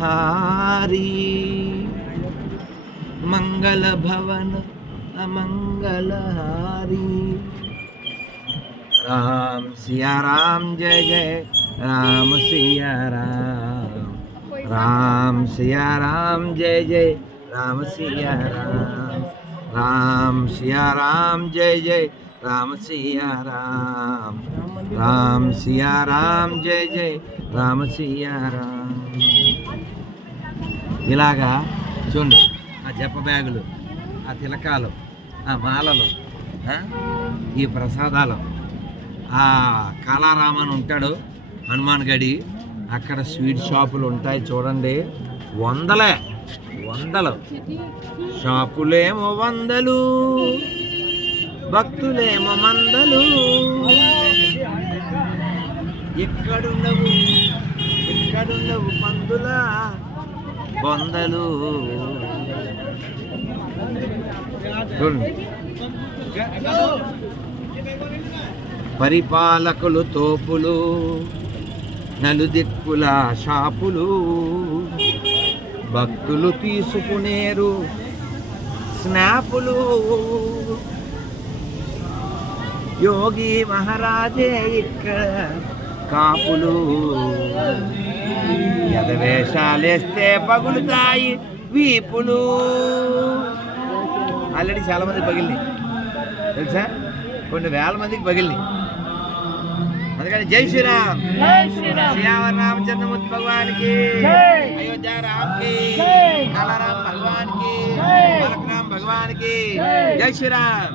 हारी मंगल भवन अमंगल हारी राम सिया राम, जय जय। राम सिया राम। राम सिया राम, जय जय। राम सिया राम। राम सिया राम, जय जय। राम सिया राम। राम सिया राम, जय जय। राम सिया राम। ఇలాగా చూడండి ఆ జప బ్యాగులు ఆ తిలకాలు ఆ మాలలు ఈ ప్రసాదాలు. ఆ కాలారామన్ ఉంటాడు హనుమాన్ గడి. అక్కడ స్వీట్ షాపులు ఉంటాయి చూడండి. వందలే వందలు. షాపులేమో వందలు భక్తులేమో మందలు. ఎక్కడుండవు ఎక్కడుండవు పందుల? బొందలు. పరిపాలకులు తోపులు నలుదిక్కుల షాపులు. భక్తులు తీసుకునేరు స్నాపులు. యోగి మహారాజే ఇక్కడ కాపులు. ఎదవేషాలేస్తే పగులుతాయి వీపులు. ఆల్రెడీ చాలా మంది పగిలినాయి. తెలుసా? కొన్ని వేల మందికి పగిలినాయి. అందుకని జై శ్రీరామ్. శ్రీరామ. రామచంద్రమూర్తి భగవాన్కి అయోధ్య రామ్కి కాలారాం భగవాన్కి బాలకరామ్ భగవాన్కి జై శ్రీరామ్.